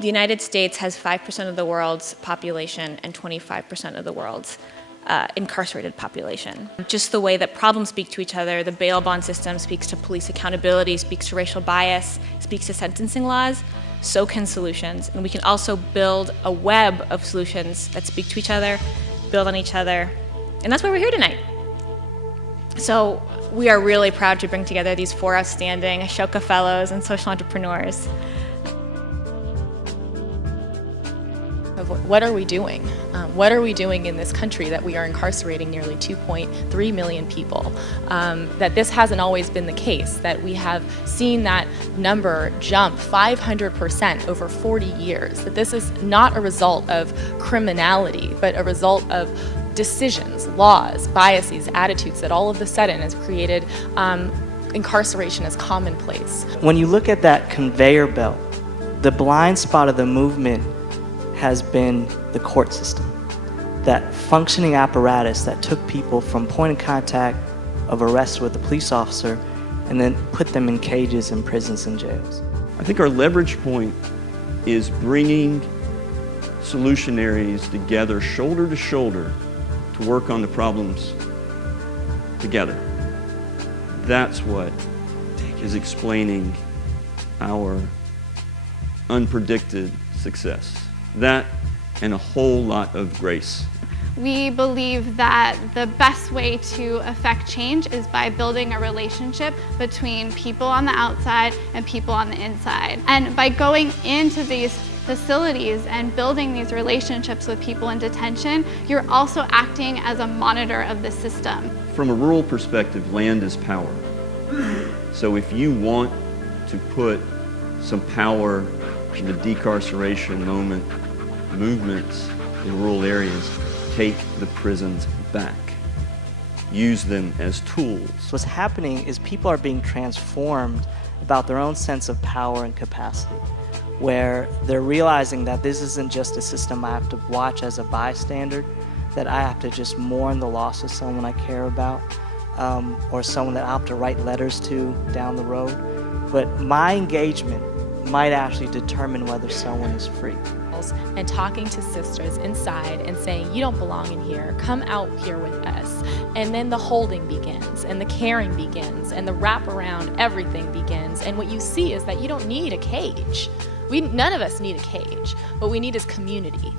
The United States has 5% of the world's population and 25% of the world's incarcerated population. Just the way that problems speak to each other, the bail bond system speaks to police accountability, speaks to racial bias, speaks to sentencing laws, so can solutions. And we can also build a web of solutions that speak to each other, build on each other, and that's why we're here tonight. So we are really proud to bring together these 4 outstanding Ashoka Fellows and social entrepreneurs. What are we doing? What are we doing in this country that we are incarcerating nearly 2.3 million people? That this hasn't always been the case, that we have seen that number jump 500% over 40 years, that this is not a result of criminality, but a result of decisions, laws, biases, attitudes that all of a sudden has created incarceration as commonplace. When you look at that conveyor belt, the blind spot of the movement has been the court system. That functioning apparatus that took people from point of contact of arrest with a police officer and then put them in cages and prisons and jails. I think our leverage point is bringing solutionaries together, shoulder to shoulder, to work on the problems together. That's what is explaining our unpredicted success. That and a whole lot of grace. We believe that the best way to affect change is by building a relationship between people on the outside and people on the inside. And by going into these facilities and building these relationships with people in detention, you're also acting as a monitor of the system. From a rural perspective, land is power. So if you want to put some power in the decarceration movements in rural areas, take the prisons back. Use them as tools. What's happening is people are being transformed about their own sense of power and capacity, where they're realizing that this isn't just a system I have to watch as a bystander, that I have to just mourn the loss of someone I care about, or someone that I have to write letters to down the road. But my engagement might actually determine whether someone is free. And talking to sisters inside and saying, you don't belong in here, come out here with us. And then the holding begins, and the caring begins, and the wraparound, everything begins. And what you see is that you don't need a cage. None of us need a cage. What we need is community.